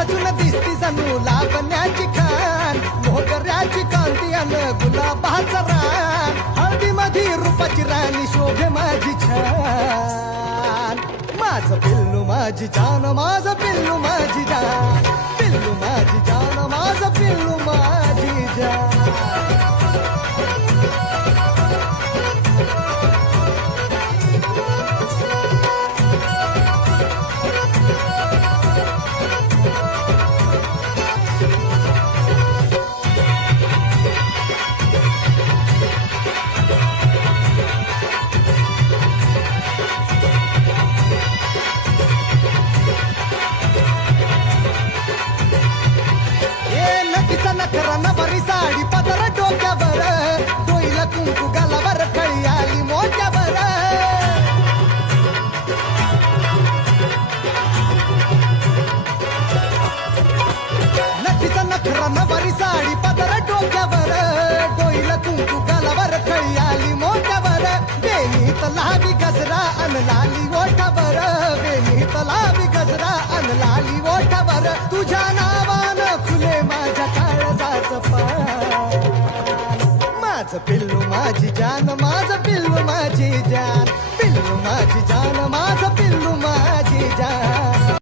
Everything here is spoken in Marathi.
सजून दिसती जणू लावण्याची खान, मोगऱ्याची कांती अन गुलाबाचा रान, हळदी मधी रूपाची राणी शोभे माझी छान. माझं पिल्लू माझी जान, माझं पिल्लू माझी जान, पिल्लू माझी जान, माझं पिल्लू माझी जान. नखरा नवरी साडी पदर डोक्यावर, डोईला कुंकू गालावर, कळी आली मोठ्यावर. नक्कीचा नखरा नवरी साडी पदर डोक्यावर, डोईला कुंकू गालावर, कळी आली मोठ्यावर. बेनीत लावी गजरा अन लाली ओठावर, बेनीत लावी गजरा अन लाली ओठावर. तुझ्या नावानं खुले माझ्या काळजाचं पान. माझं पिल्लू माझी जान, माझं पिल्लू माझी जान, पिल्लू माझी जान, माझं पिल्लू माझी जान.